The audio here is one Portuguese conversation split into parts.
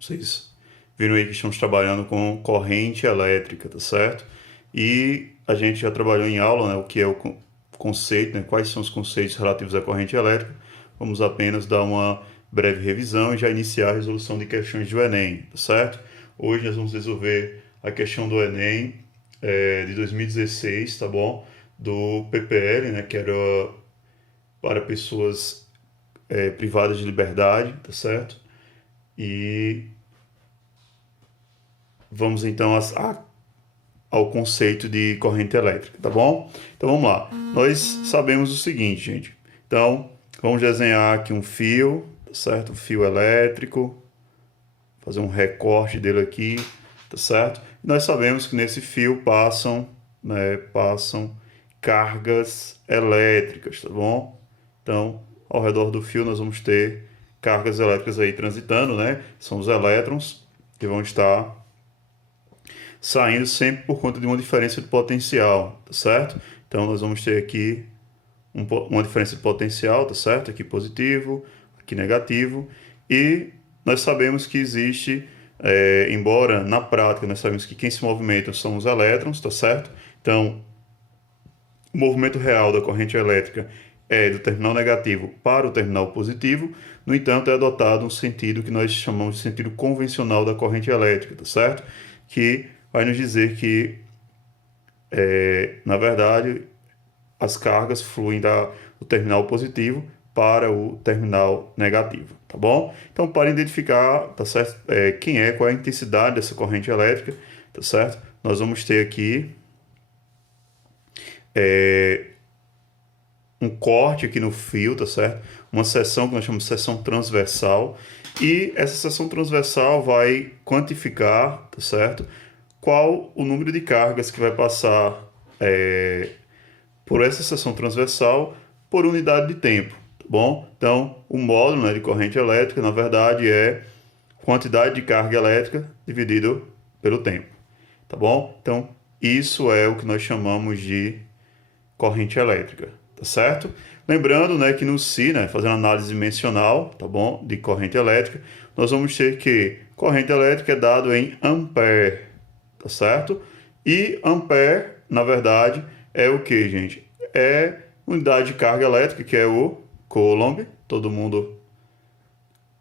Vocês viram aí que estamos trabalhando com corrente elétrica, tá certo? E a gente já trabalhou em aula, né, o que é o conceito, né, quais são os conceitos relativos à corrente elétrica. Vamos apenas dar uma breve revisão e já iniciar a resolução de questões do Enem, tá certo? Hoje nós vamos resolver a questão do Enem de 2016, tá bom? Do PPL, né, que era para pessoas privadas de liberdade, tá certo? E vamos então ao conceito de corrente elétrica, tá bom? Então vamos lá. Nós sabemos o seguinte, gente. Então, vamos desenhar aqui um fio, tá certo? Um fio elétrico. Fazer um recorte dele aqui, tá certo? E nós sabemos que nesse fio passam cargas elétricas, tá bom? Então, ao redor do fio nós vamos ter cargas elétricas aí transitando, né? São os elétrons que vão estar saindo sempre por conta de uma diferença de potencial, tá certo? Então nós vamos ter aqui uma diferença de potencial, tá certo? Aqui positivo, aqui negativo, e nós sabemos que existe, embora na prática nós sabemos que quem se movimenta são os elétrons, tá certo? Então, o movimento real da corrente elétrica é do terminal negativo para o terminal positivo, no entanto, é adotado um sentido que nós chamamos de sentido convencional da corrente elétrica, tá certo? Que vai nos dizer que, na verdade, as cargas fluem do terminal positivo para o terminal negativo, tá bom? Então, para identificar, tá certo? Qual é a intensidade dessa corrente elétrica, tá certo? Nós vamos ter aqui um corte aqui no fio, tá certo? Uma seção que nós chamamos de seção transversal, e essa seção transversal vai quantificar, tá certo? Qual o número de cargas que vai passar por essa seção transversal por unidade de tempo, tá bom? Então, o módulo, né, de corrente elétrica, na verdade, é quantidade de carga elétrica dividido pelo tempo, tá bom? Então, isso é o que nós chamamos de corrente elétrica, tá certo? Lembrando, né, que no Si, né, fazendo análise dimensional, tá bom, de corrente elétrica, nós vamos ter que corrente elétrica é dado em ampere, tá certo? E ampere, na verdade, é o que, gente? É unidade de carga elétrica, que é o Coulomb. Todo mundo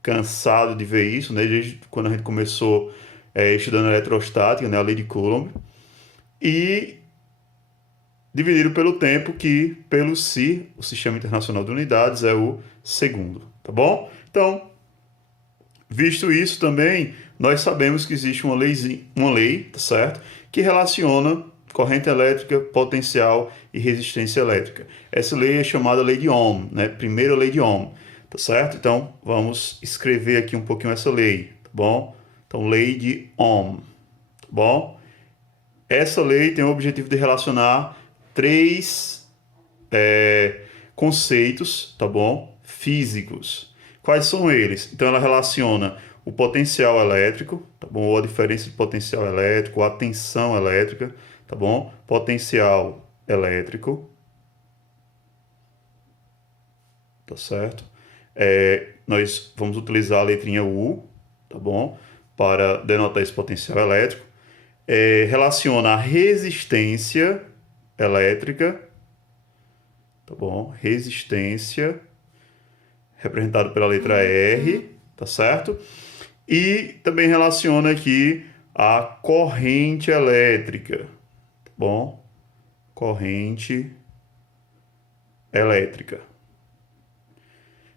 cansado de ver isso, né? Desde quando a gente começou estudando eletrostática, né? A lei de Coulomb. E dividido pelo tempo, que pelo SI, o Sistema Internacional de Unidades, é o segundo, tá bom? Então, visto isso também, nós sabemos que existe uma lei, tá certo? Que relaciona corrente elétrica, potencial e resistência elétrica. Essa lei é chamada lei de Ohm, né? Primeira lei de Ohm, tá certo? Então, vamos escrever aqui um pouquinho essa lei, tá bom? Então, lei de Ohm, tá bom? Essa lei tem o objetivo de relacionar três conceitos, tá bom? Físicos. Quais são eles? Então, ela relaciona o potencial elétrico, tá bom? Ou a diferença de potencial elétrico, a tensão elétrica, tá bom? Potencial elétrico, tá certo? Nós vamos utilizar a letrinha U, tá bom? Para denotar esse potencial elétrico. Relaciona a resistência elétrica, tá bom? Resistência, representado pela letra R, tá certo? E também relaciona aqui a corrente elétrica, tá bom? Corrente elétrica,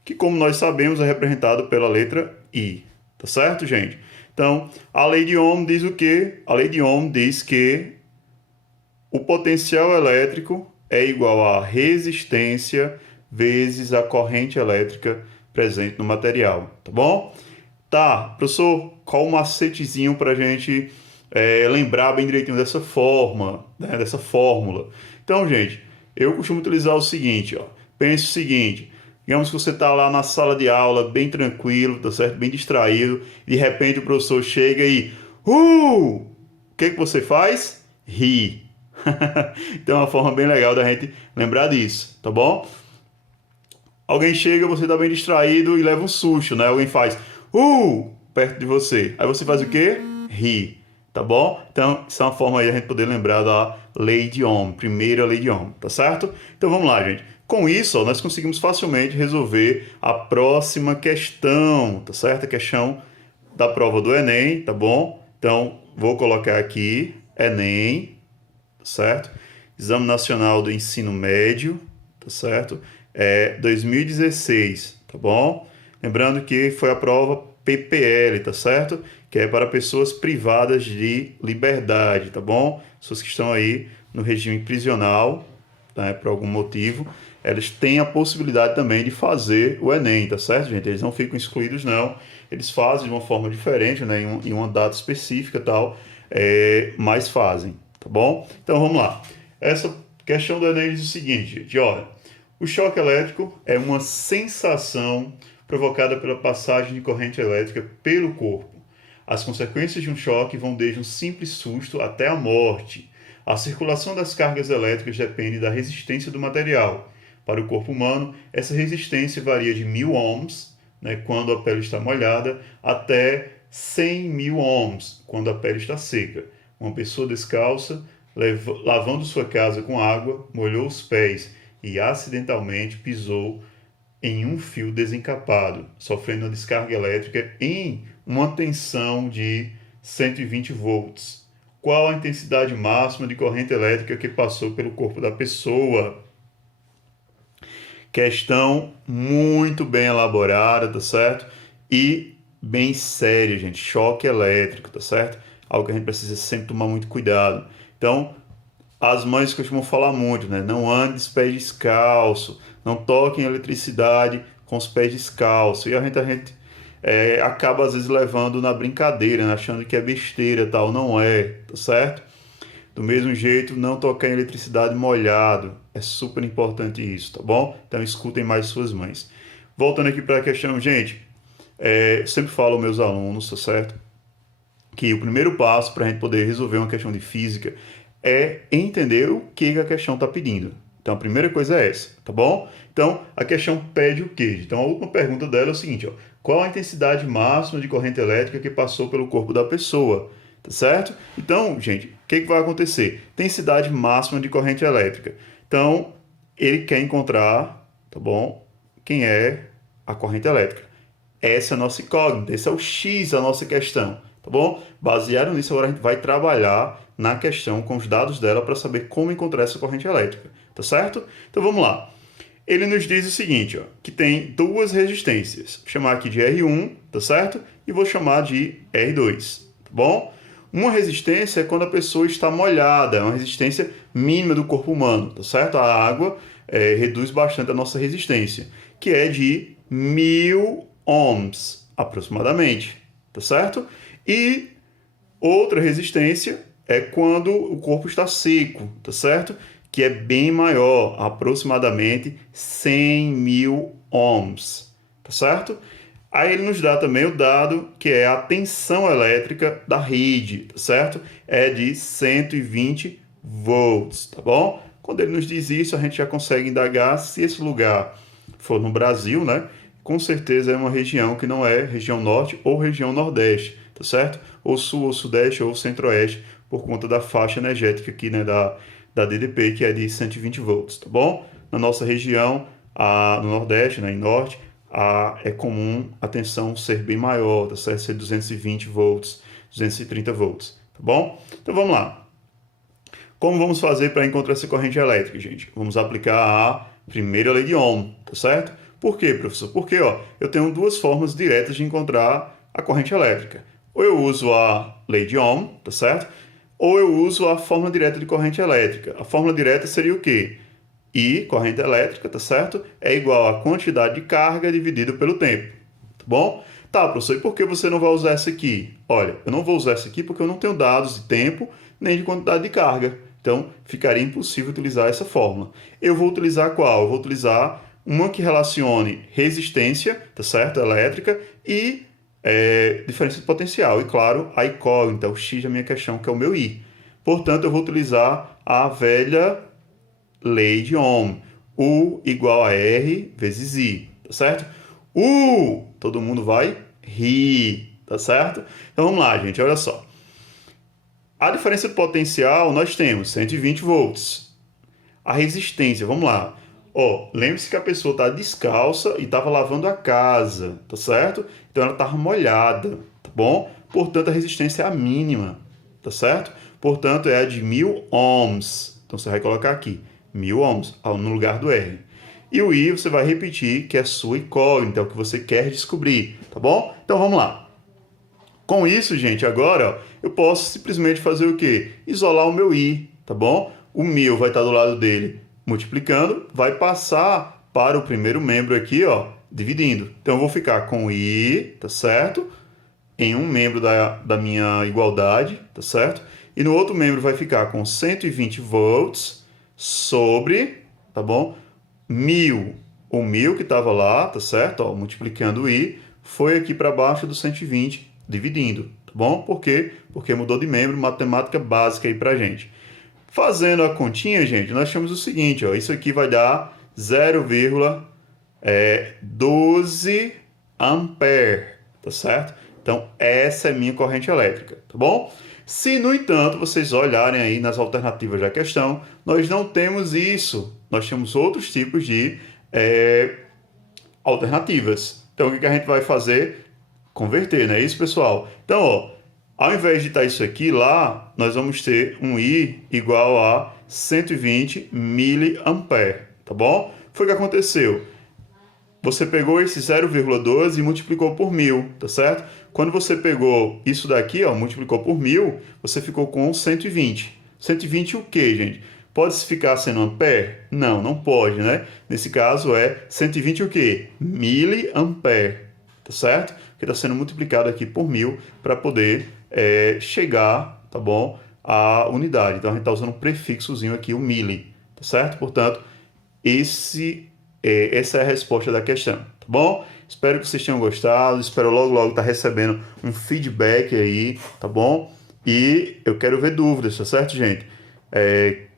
que, como nós sabemos, é representado pela letra I, tá certo, gente? Então, a lei de Ohm diz o quê? A lei de Ohm diz que o potencial elétrico é igual à resistência vezes a corrente elétrica presente no material, tá bom? Tá, professor, qual o macetezinho para a gente lembrar bem direitinho dessa forma, né, dessa fórmula? Então, gente, eu costumo utilizar o seguinte, ó. Pense o seguinte, digamos que você está lá na sala de aula, bem tranquilo, tá certo? Bem distraído, e de repente o professor chega e... O que você faz? Ri. Então é uma forma bem legal da gente lembrar disso, tá bom? Alguém chega, você está bem distraído e leva um susto, né? Alguém faz, perto de você. Aí você faz o quê? Ri, tá bom? Então, isso é uma forma aí de a gente poder lembrar da lei de Ohm, primeira lei de Ohm, tá certo? Então, vamos lá, gente. Com isso, ó, nós conseguimos facilmente resolver a próxima questão, tá certo? A questão da prova do Enem, tá bom? Então, vou colocar aqui, Enem, tá certo? Exame Nacional do Ensino Médio, tá certo? 2016, tá bom? Lembrando que foi a prova PPL, tá certo? Que é para pessoas privadas de liberdade, tá bom? Pessoas que estão aí no regime prisional, tá? Por algum motivo, elas têm a possibilidade também de fazer o Enem, tá certo, gente? Eles não ficam excluídos, não. Eles fazem de uma forma diferente, né? Em uma data específica e tal, mas fazem, tá bom? Então, vamos lá. Essa questão do Enem diz o seguinte, gente, olha, o choque elétrico é uma sensação provocada pela passagem de corrente elétrica pelo corpo. As consequências de um choque vão desde um simples susto até a morte. A circulação das cargas elétricas depende da resistência do material. Para o corpo humano, essa resistência varia de 1000 ohms, né, quando a pele está molhada, até 100.000 ohms, quando a pele está seca. Uma pessoa descalça, lavando sua casa com água, molhou os pés e acidentalmente pisou em um fio desencapado, sofrendo uma descarga elétrica em uma tensão de 120 volts. Qual a intensidade máxima de corrente elétrica que passou pelo corpo da pessoa? Questão muito bem elaborada, tá certo? E bem séria, gente. Choque elétrico, tá certo? Algo que a gente precisa sempre tomar muito cuidado. Então, as mães costumam falar muito, né? Não ande de pés descalço, não toquem eletricidade com os pés descalços. E a gente acaba às vezes levando na brincadeira, né? Achando que é besteira, tal. Não é, tá certo? Do mesmo jeito, não tocar em eletricidade molhado. É super importante isso, tá bom? Então escutem mais suas mães. Voltando aqui para a questão, gente, eu sempre falo aos meus alunos, tá certo? Que o primeiro passo para a gente poder resolver uma questão de física é entender o que a questão está pedindo. Então, a primeira coisa é essa, tá bom? Então, a questão pede o quê? Então, a última pergunta dela é o seguinte, ó. Qual a intensidade máxima de corrente elétrica que passou pelo corpo da pessoa? Tá certo? Então, gente, o que vai acontecer? Intensidade máxima de corrente elétrica. Então, ele quer encontrar, tá bom? Quem é a corrente elétrica. Essa é a nossa incógnita, esse é o X da nossa questão, tá bom? Baseado nisso, agora a gente vai trabalhar na questão com os dados dela para saber como encontrar essa corrente elétrica, tá certo? Então vamos lá. Ele nos diz o seguinte, ó, que tem duas resistências. Vou chamar aqui de R1, tá certo? E vou chamar de R2, tá bom? Uma resistência é quando a pessoa está molhada, é uma resistência mínima do corpo humano, tá certo? A água reduz bastante a nossa resistência, que é de 1000 ohms, aproximadamente, tá certo? E outra resistência é quando o corpo está seco, tá certo? Que é bem maior, aproximadamente 100.000 ohms, tá certo? Aí ele nos dá também o dado que é a tensão elétrica da rede, tá certo? É de 120 volts, tá bom? Quando ele nos diz isso, a gente já consegue indagar se esse lugar for no Brasil, né? Com certeza é uma região que não é região norte ou região nordeste, tá certo? Ou sul, ou sudeste, ou centro-oeste, por conta da faixa energética aqui, né, da DDP, que é de 120 volts, tá bom? Na nossa região, no nordeste, né, em norte, é comum a tensão ser bem maior, tá certo? Ser 220 volts, 230 volts, tá bom? Então vamos lá. Como vamos fazer para encontrar essa corrente elétrica, gente? Vamos aplicar a primeira lei de Ohm, tá certo? Por quê, professor? Porque eu tenho duas formas diretas de encontrar a corrente elétrica. Ou eu uso a lei de Ohm, tá certo? Ou eu uso a fórmula direta de corrente elétrica. A fórmula direta seria o quê? I, corrente elétrica, tá certo? É igual a quantidade de carga dividido pelo tempo, tá bom? Tá, professor, e por que você não vai usar essa aqui? Olha, eu não vou usar essa aqui porque eu não tenho dados de tempo nem de quantidade de carga. Então, ficaria impossível utilizar essa fórmula. Eu vou utilizar qual? Eu vou utilizar uma que relacione resistência, tá certo? Elétrica e diferença de potencial. E, claro, a incógnita, o X da minha questão, que é o meu I. Portanto, eu vou utilizar a velha lei de Ohm. U igual a R vezes I, tá certo? Todo mundo vai rir, tá certo? Então vamos lá, gente, olha só. A diferença de potencial nós temos 120 volts. A resistência, vamos lá. Ó, lembre-se que a pessoa está descalça e estava lavando a casa, tá certo? Então ela estava molhada, tá bom? Portanto, a resistência é a mínima, tá certo? Portanto, é a de 1000 ohms. Então você vai colocar aqui 1000 ohms no lugar do R. E o I você vai repetir, que é a sua incógnita, é o que você quer descobrir, tá bom? Então vamos lá. Com isso, gente, agora ó, eu posso simplesmente fazer o quê? Isolar o meu I, tá bom? O 1000 vai estar do lado dele multiplicando, vai passar para o primeiro membro aqui, ó, dividindo. Então eu vou ficar com I, tá certo? Em um membro da minha igualdade, tá certo? E no outro membro vai ficar com 120 volts sobre, tá bom? 1000. O 1000 que estava lá, tá certo? Ó, multiplicando o I, foi aqui para baixo do 120, dividindo, tá bom? Por quê? Porque mudou de membro, matemática básica aí pra gente. Fazendo a continha, gente, nós temos o seguinte, ó, isso aqui vai dar 0,12 ampere, tá certo? Então, essa é minha corrente elétrica, tá bom? Se, no entanto, vocês olharem aí nas alternativas da questão, nós não temos isso. Nós temos outros tipos de alternativas. Então, o que a gente vai fazer? Converter, não é isso, pessoal? Então, ó, ao invés de estar isso aqui lá, nós vamos ter um I igual a 120 miliampere, tá bom? Foi o que aconteceu. Você pegou esse 0,12 e multiplicou por 1000, tá certo? Quando você pegou isso daqui, ó, multiplicou por 1000, você ficou com 120. 120 o quê, gente? Pode ficar sendo ampere? Não, não pode, né? Nesse caso é 120 o quê? Miliampere, tá certo? Que está sendo multiplicado aqui por 1000 para poder chegar, tá bom, à unidade. Então a gente está usando um prefixozinho aqui, o mili, tá certo? Portanto, essa é a resposta da questão, tá bom? Espero que vocês tenham gostado, espero logo estar recebendo um feedback aí, tá bom? E eu quero ver dúvidas, tá certo, gente?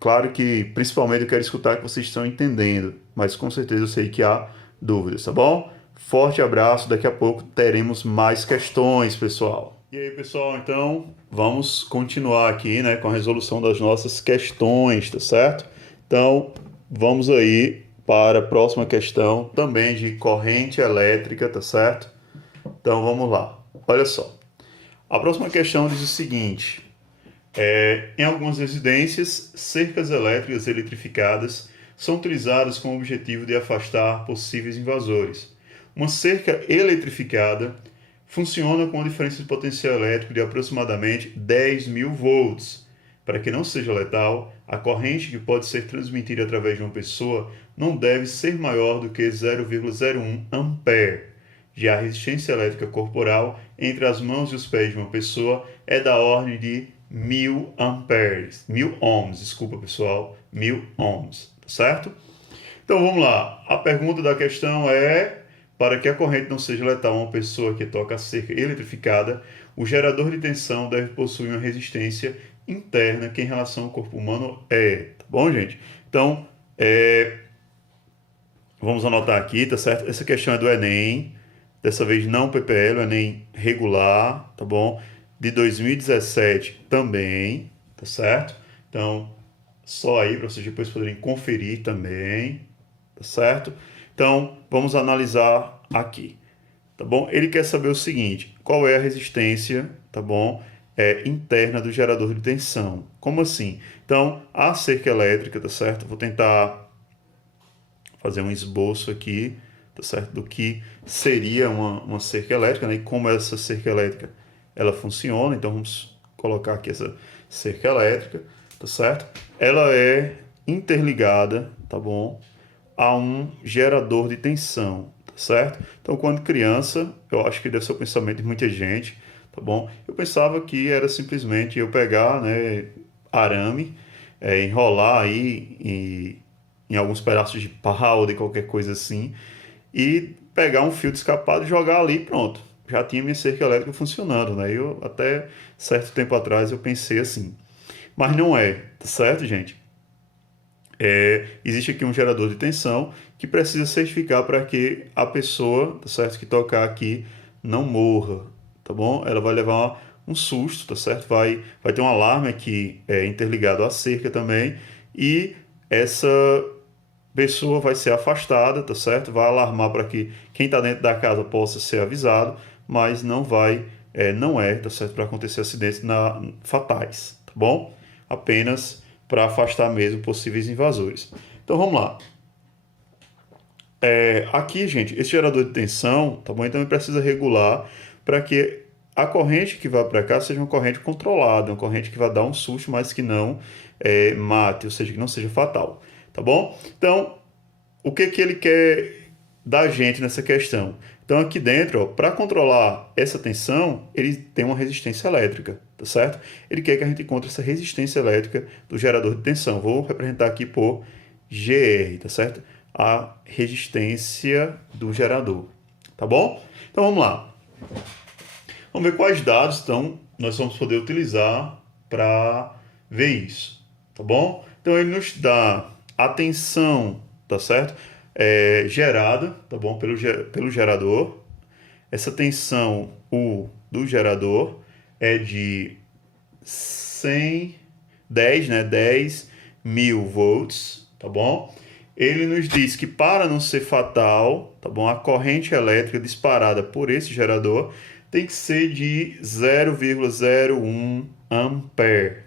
Claro que, principalmente, eu quero escutar que vocês estão entendendo, mas com certeza eu sei que há dúvidas, tá bom? Forte abraço, daqui a pouco teremos mais questões, pessoal. E aí, pessoal, então vamos continuar aqui, né, com a resolução das nossas questões, tá certo? Então, vamos aí para a próxima questão, também de corrente elétrica, tá certo? Então, vamos lá. Olha só. A próxima questão diz o seguinte: em algumas residências, cercas elétricas eletrificadas são utilizadas com o objetivo de afastar possíveis invasores. Uma cerca eletrificada funciona com uma diferença de potencial elétrico de aproximadamente 10.000 volts. Para que não seja letal, a corrente que pode ser transmitida através de uma pessoa não deve ser maior do que 0,01 ampere. Já a resistência elétrica corporal entre as mãos e os pés de uma pessoa é da ordem de 1000 amperes, 1000 ohms, desculpa pessoal, 1000 ohms, tá certo? Então vamos lá, a pergunta da questão é: para que a corrente não seja letal a uma pessoa que toca a cerca eletrificada, o gerador de tensão deve possuir uma resistência interna que em relação ao corpo humano tá bom, gente? Então, vamos anotar aqui, tá certo? Essa questão é do Enem, dessa vez não PPL, o Enem regular, tá bom? De 2017 também, tá certo? Então, só aí para vocês depois poderem conferir também, tá certo? Então, vamos analisar aqui, tá bom? Ele quer saber o seguinte: qual é a resistência, tá bom? Interna do gerador de tensão. Como assim? Então, a cerca elétrica, tá certo? Vou tentar fazer um esboço aqui, tá certo? Do que seria uma cerca elétrica, né? E como essa cerca elétrica ela funciona. Então, vamos colocar aqui essa cerca elétrica, tá certo? Ela é interligada, tá bom, a um gerador de tensão, tá certo? Então, quando criança, eu acho que deve ser o pensamento de muita gente, tá bom? Eu pensava que era simplesmente eu pegar, né, arame, enrolar aí em alguns pedaços de pau ou de qualquer coisa assim, e pegar um fio de escapado e jogar ali e pronto. Já tinha minha cerca elétrica funcionando, né? Eu, até certo tempo atrás, eu pensei assim. Mas não é, tá certo, gente? Existe aqui um gerador de tensão que precisa certificar para que a pessoa, tá certo, que tocar aqui não morra, tá tá bom? Ela vai levar um susto, tá certo? Vai ter um alarme aqui interligado à cerca também, e essa pessoa vai ser afastada, tá certo? Vai alarmar para que quem está dentro da casa possa ser avisado, mas não é, tá certo? Para acontecer acidentes fatais, tá bom? Apenas para afastar mesmo possíveis invasores. Então vamos lá. Aqui, gente, esse gerador de tensão, tá bom? Então ele precisa regular para que a corrente que vai para cá seja uma corrente controlada, uma corrente que vai dar um susto, mas que não mate, ou seja, que não seja fatal, tá bom? Então, o que ele quer da gente nessa questão? Então, aqui dentro, para controlar essa tensão, ele tem uma resistência elétrica, tá certo? Ele quer que a gente encontre essa resistência elétrica do gerador de tensão. Vou representar aqui por GR, tá certo? A resistência do gerador, tá bom? Então, vamos lá. Vamos ver quais dados então nós vamos poder utilizar para ver isso, tá bom? Então, ele nos dá a tensão, tá certo? Gerada, tá bom? Pelo gerador. Essa tensão U do gerador é de 10 mil volts, tá bom? Ele nos diz que para não ser fatal, tá bom? A corrente elétrica disparada por esse gerador tem que ser de 0,01 ampere,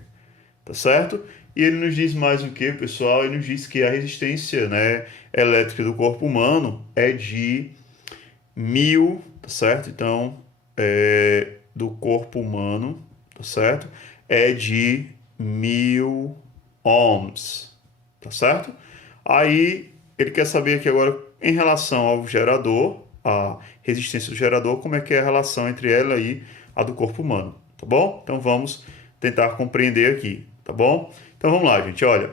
tá certo? E ele nos diz mais o que, pessoal? Ele nos diz que a resistência, né, elétrica do corpo humano é de 1000, tá certo? Então, do corpo humano, tá certo? É de 1000 ohms, tá certo? Aí, ele quer saber aqui agora, em relação ao gerador, a resistência do gerador, como é que é a relação entre ela e a do corpo humano, tá bom? Então, vamos tentar compreender aqui, tá bom? Então, vamos lá, gente, olha.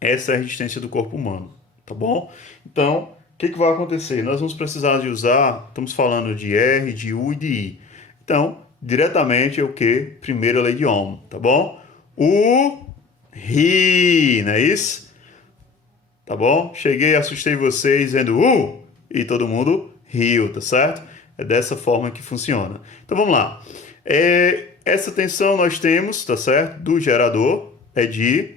Essa é a resistência do corpo humano, tá bom? Então, o que vai acontecer? Nós vamos precisar de usar, estamos falando de R, de U e de I. Então, diretamente é o que? Primeira lei de Ohm, tá bom? U, Ri, não é isso? Tá bom? Cheguei, assustei vocês dizendo e todo mundo riu, tá certo? É dessa forma que funciona. Então, vamos lá. Essa tensão nós temos, tá certo? Do gerador é de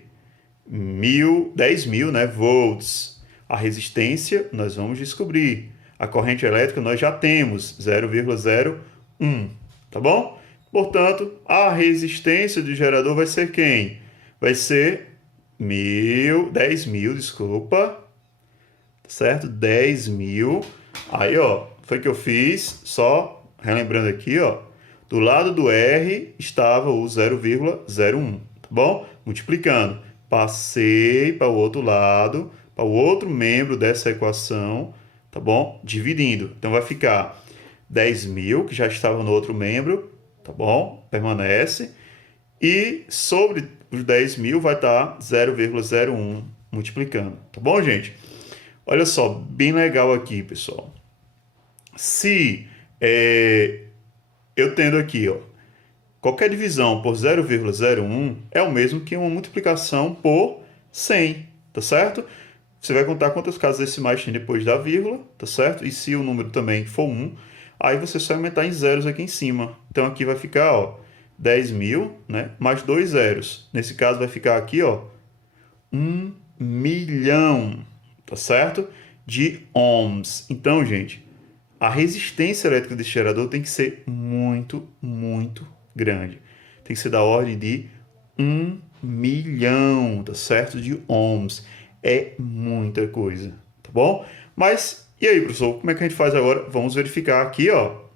10 mil, né, volts. A resistência nós vamos descobrir. A corrente elétrica nós já temos, 0,01, tá bom? Portanto, a resistência do gerador vai ser quem? Vai ser 10 mil, desculpa, certo? 10 mil. Aí, ó, foi o que eu fiz, só relembrando aqui, ó, do lado do R estava o 0,01, tá bom? Multiplicando. Passei para o outro lado, para o outro membro dessa equação, tá bom? Dividindo. Então, vai ficar 10 mil, que já estava no outro membro, tá bom? Permanece. E sobre os 10 mil vai estar 0,01 multiplicando, tá bom, gente? Olha só, bem legal aqui, pessoal. Se eu tendo aqui, ó, qualquer divisão por 0,01 é o mesmo que uma multiplicação por 100, tá certo? Você vai contar quantas casas decimais tem depois da vírgula, tá certo? E se o número também for 1, aí você só aumentar em zeros aqui em cima. Então aqui vai ficar, ó, 10 mil, né? Mais 2 zeros. Nesse caso vai ficar aqui, ó, 1 milhão, tá certo? De ohms. Então, gente, a resistência elétrica desse gerador tem que ser muito, muito grande. Tem que ser da ordem de 1 milhão, tá certo? De ohms. É muita coisa, tá bom? Mas, e aí, professor, como é que a gente faz agora? Vamos verificar aqui, ó,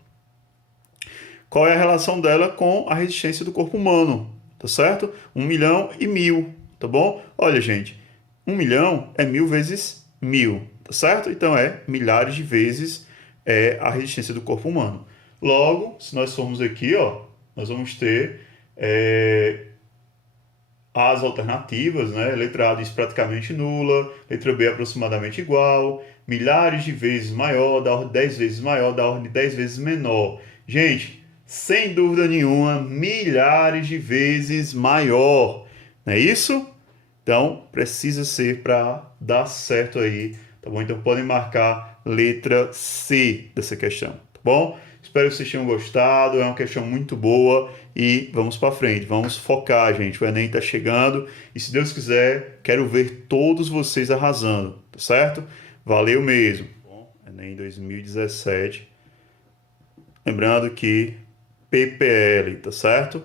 qual é a relação dela com a resistência do corpo humano, tá certo? 1 milhão e 1000, tá bom? Olha, gente, 1 milhão é 1000 vezes 1000, tá certo? Então, é milhares de vezes a resistência do corpo humano. Logo, se nós formos aqui, ó, nós vamos ter as alternativas, né? Letra A diz praticamente nula, letra B aproximadamente igual, milhares de vezes maior, da ordem de 10 vezes maior, da ordem de 10 vezes menor. Gente, sem dúvida nenhuma, milhares de vezes maior, não é isso? Então, precisa ser para dar certo aí, tá bom? Então, podem marcar letra C dessa questão, tá bom? Espero que vocês tenham gostado, é uma questão muito boa e vamos para frente, vamos focar, gente. O Enem está chegando e, se Deus quiser, quero ver todos vocês arrasando, tá certo? Valeu mesmo. Bom, Enem 2017. Lembrando que PPL, tá certo?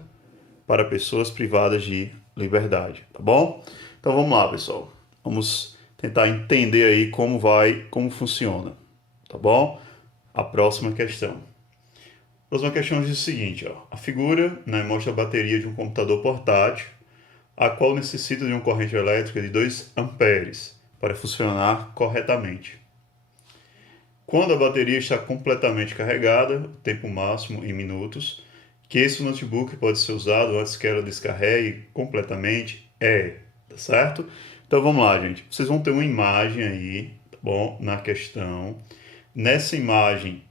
Para pessoas privadas de liberdade, tá bom? Então vamos lá, pessoal. Vamos tentar entender aí como funciona, tá bom? A próxima questão. A próxima questão diz o seguinte, ó. A figura, né, mostra a bateria de um computador portátil, a qual necessita de uma corrente elétrica de 2 amperes para funcionar corretamente. Quando a bateria está completamente carregada, o tempo máximo em minutos, que esse notebook pode ser usado antes que ela descarregue completamente tá certo? Então vamos lá, gente. Vocês vão ter uma imagem aí, tá bom? Na questão. Nessa imagem,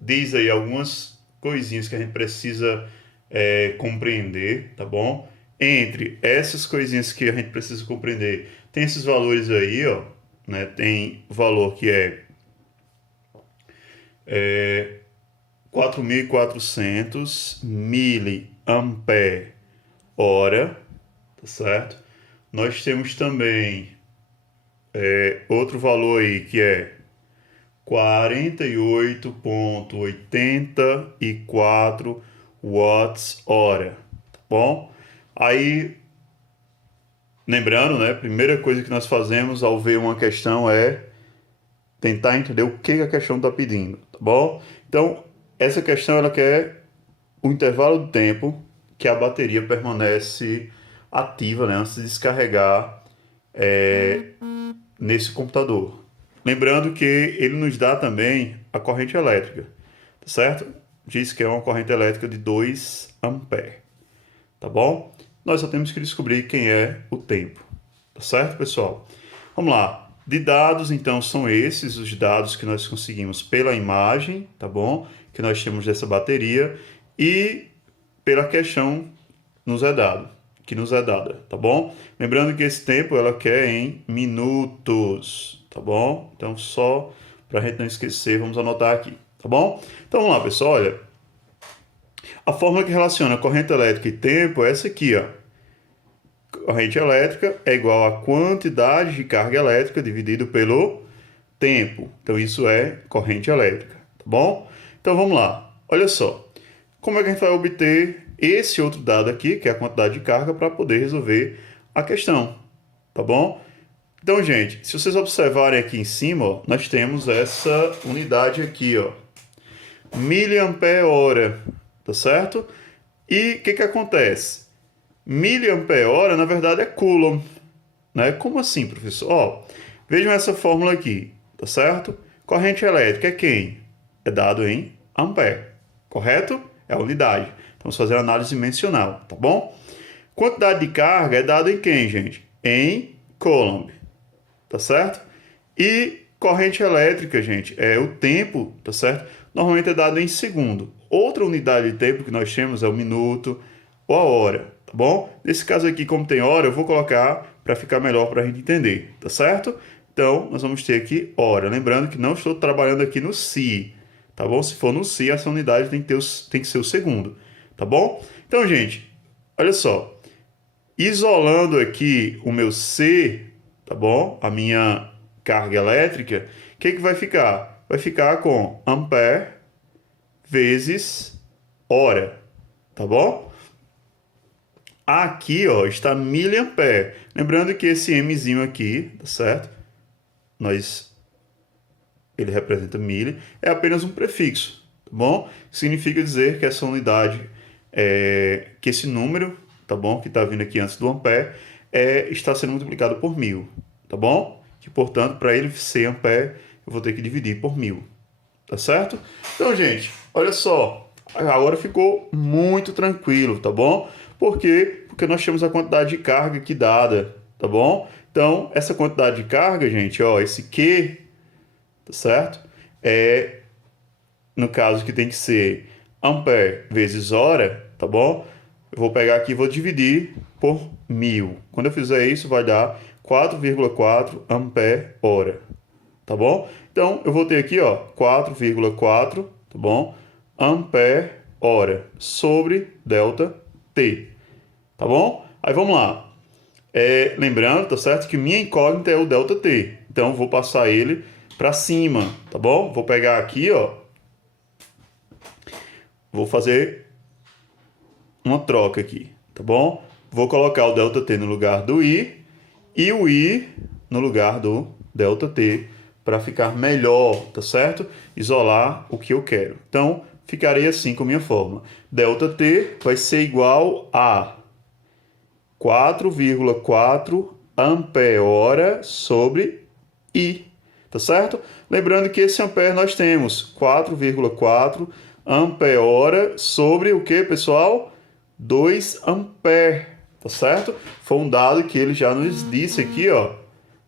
diz aí algumas coisinhas que a gente precisa compreender, tá bom? Entre essas coisinhas que a gente precisa compreender, tem esses valores aí, ó, né? Tem valor que é 4.400 miliampere hora, tá certo? Nós temos também outro valor aí que é 48,84 watts hora, tá bom? Aí, lembrando, né, a primeira coisa que nós fazemos ao ver uma questão é tentar entender o que a questão está pedindo, tá bom? Então, essa questão ela quer o intervalo do tempo que a bateria permanece ativa, né, antes de descarregar nesse computador. Lembrando que ele nos dá também a corrente elétrica, tá certo? Diz que é uma corrente elétrica de 2 amperes, tá bom? Nós só temos que descobrir quem é o tempo, tá certo, pessoal? Vamos lá. De dados, então, são esses os dados que nós conseguimos pela imagem, tá bom? Que nós temos dessa bateria e pela questão que nos é dada, tá bom? Lembrando que esse tempo ela quer em minutos, tá bom? Então, só para a gente não esquecer, vamos anotar aqui, tá bom? Então, vamos lá, pessoal, olha. A fórmula que relaciona corrente elétrica e tempo é essa aqui, ó. Corrente elétrica é igual a quantidade de carga elétrica dividido pelo tempo. Então, isso é corrente elétrica, tá bom? Então, vamos lá. Olha só. Como é que a gente vai obter esse outro dado aqui, que é a quantidade de carga, para poder resolver a questão, tá bom? Então, gente, se vocês observarem aqui em cima, ó, nós temos essa unidade aqui, ó, miliampere hora, tá certo? E o que acontece? Miliampere hora, na verdade, é coulomb, né? Como assim, professor? Ó, vejam essa fórmula aqui, tá certo? Corrente elétrica é quem? É dado em ampere, correto? É a unidade. Então, vamos fazer análise dimensional, tá bom? Quantidade de carga é dado em quem, gente? Em coulomb, tá certo? E corrente elétrica, gente, é o tempo, tá certo? Normalmente é dado em segundo. Outra unidade de tempo que nós temos é o minuto ou a hora, tá bom? Nesse caso aqui, como tem hora, eu vou colocar para ficar melhor para a gente entender, tá certo? Então, nós vamos ter aqui hora. Lembrando que não estou trabalhando aqui no si, tá bom? Se for no si, essa unidade tem que ser o segundo, tá bom? Então, gente, olha só. Isolando aqui o meu C, tá bom? A minha carga elétrica, o que vai ficar? Vai ficar com ampere vezes hora, tá bom? Aqui, ó, está miliampere. Lembrando que esse Mzinho aqui, tá certo? Ele representa mili, é apenas um prefixo, tá bom? Significa dizer que essa unidade, que esse número, tá bom? Que está vindo aqui antes do ampere, está sendo multiplicado por 1000, tá bom? Que, portanto, para ele ser ampere, eu vou ter que dividir por 1000, tá certo? Então, gente, olha só, agora ficou muito tranquilo, tá bom? Por quê? Porque nós temos a quantidade de carga aqui dada, tá bom? Então, essa quantidade de carga, gente, ó, esse Q, tá certo? No caso que tem que ser ampere vezes hora, tá bom? Eu vou pegar aqui e vou dividir por 1000. Quando eu fizer isso, vai dar 4,4 ampere hora, tá bom? Então, eu vou ter aqui, ó, 4,4 tá bom? Ampere hora sobre delta T, tá bom? Aí vamos lá. Lembrando, tá certo, que minha incógnita é o delta T. Então, vou passar ele para cima, tá bom? Vou pegar aqui, ó. Vou fazer uma troca aqui, tá bom? Vou colocar o delta T no lugar do I e o I no lugar do delta T para ficar melhor, tá certo? Isolar o que eu quero. Então, ficarei assim com a minha fórmula. Delta T vai ser igual a 4,4 ampere-hora sobre I, tá certo? Lembrando que esse ampere nós temos 4,4 ampere-hora sobre o que, pessoal? 2 ampere, tá certo? Foi um dado que ele já nos disse aqui, ó,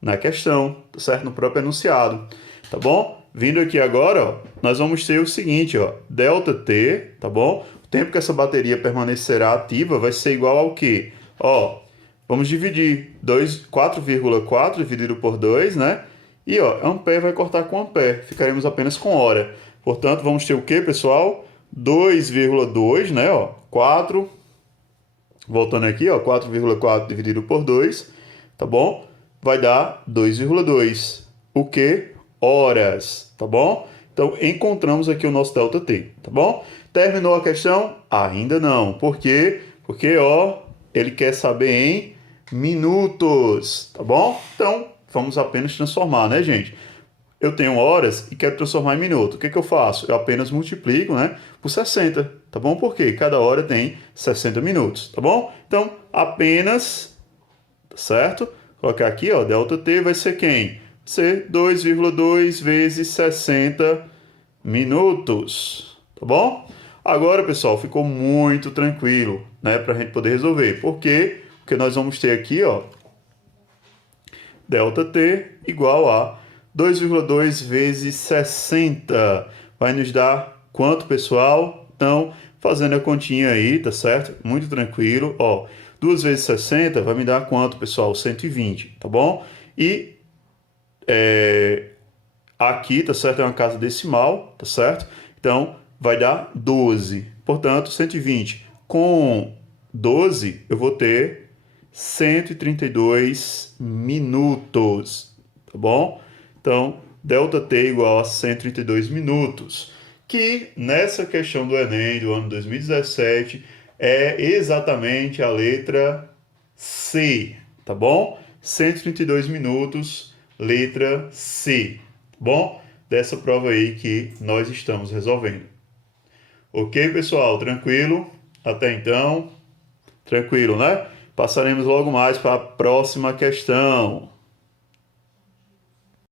na questão, tá certo? No próprio enunciado, tá bom? Vindo aqui agora, ó, nós vamos ter o seguinte, ó, delta T, tá bom? O tempo que essa bateria permanecerá ativa vai ser igual ao quê? Ó, vamos dividir 4,4 dividido por 2, né? E, ó, ampere vai cortar com ampere, ficaremos apenas com hora. Portanto, vamos ter o quê, pessoal? 2,2, né? Ó, 4, voltando aqui, ó, 4,4 dividido por 2, tá bom? Vai dar 2,2. O quê? Horas, tá bom? Então, encontramos aqui o nosso delta T, tá bom? Terminou a questão? Ainda não. Por quê? Porque, ó, ele quer saber em minutos, tá bom? Então, vamos apenas transformar, né, gente? Eu tenho horas e quero transformar em minuto. O que eu faço? Eu apenas multiplico, né, por 60, tá bom? Porque cada hora tem 60 minutos, tá bom? Então, apenas, tá certo? Colocar aqui, ó, delta T vai ser quem? Vai ser 2,2 vezes 60 minutos, tá bom? Agora, pessoal, ficou muito tranquilo, né, para a gente poder resolver. Por quê? Porque nós vamos ter aqui, ó, delta T igual a 2,2 vezes 60. Vai nos dar quanto, pessoal? Então, fazendo a continha aí, tá certo? Muito tranquilo, ó. 2 vezes 60 vai me dar quanto, pessoal? 120, tá bom? E aqui, tá certo? É uma casa decimal, tá certo? Então, vai dar 12. Portanto, 120 com 12, eu vou ter 132 minutos, tá bom? Então, delta T igual a 132 minutos, que nessa questão do Enem do ano 2017 é exatamente a letra C, tá bom? 132 minutos, letra C, tá bom? Dessa prova aí que nós estamos resolvendo. Ok, pessoal? Tranquilo? Até então, tranquilo, né? Passaremos logo mais para a próxima questão.